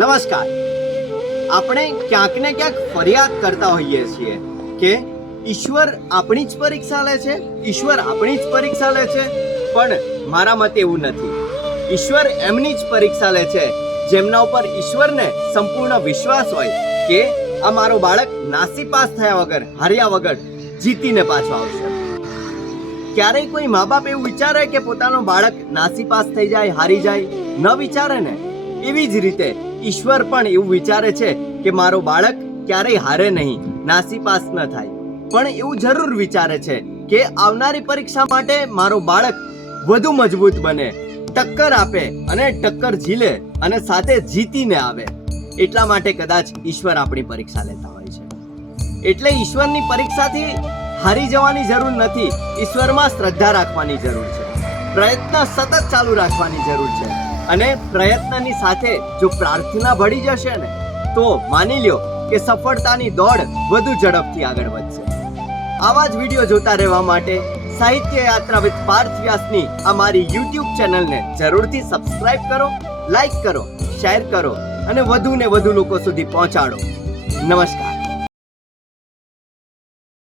નમસ્કાર. આપણે ક્યાંક ને ક્યાંક ફરિયાદ કરતા હોઈએ છીએ કે ઈશ્વર આપણી જ પરીક્ષા લે છે, ઈશ્વર આપણી જ પરીક્ષા લે છે. પણ મારા મતે એવું નથી. ઈશ્વર એમની જ પરીક્ષા લે છે જેમના ઉપર ઈશ્વરને સંપૂર્ણ વિશ્વાસ હોય કે આ મારો બાળક નાસીપાસ થયા વગર, હાર્યા વગર જીતીને પાછો આવશે. ક્યારેય કોઈ મા બાપ એવું વિચારે કે પોતાનો બાળક નાસીપાસ થઈ જાય, હારી જાય? ન વિચારે ને. એવી જ રીતે ઈશ્વર પણ એવું વિચારે છે કે મારો બાળક ક્યારેય હારે નહીં, નાસીપાસ ન થાય. પણ એવું જરૂર વિચારે છે કે આવનારી પરીક્ષા માટે મારો બાળક વધુ મજબૂત બને, ટક્કર આપે અને ટક્કર ઝીલે અને સાથે જીતીને આવે. એટલા માટે કદાચ ઈશ્વર આપણી પરીક્ષા લેતા હોય છે. એટલે ઈશ્વરની પરીક્ષાથી હારી જવાની જરૂર નથી. ઈશ્વરમાં શ્રદ્ધા રાખવાની જરૂર છે, પ્રયત્ન સતત ચાલુ રાખવાની જરૂર છે. અને પ્રયત્નની સાથે જો પ્રાર્થના ભળી જશે ને તો માની લ્યો કે સફળતાની દોડ વધુ ઝડપથી આગળ વધશે. આવા જ વિડીયો જોતા રહેવા માટે સાહિત્ય યાત્રા વિથ પાર્થ વ્યાસની આ મારી YouTube ચેનલને જરૂરથી સબસ્ક્રાઇબ કરો, લાઈક કરો, શેર કરો અને વધુ ને વધુ લોકો સુધી પહોંચાડો. નમસ્કાર.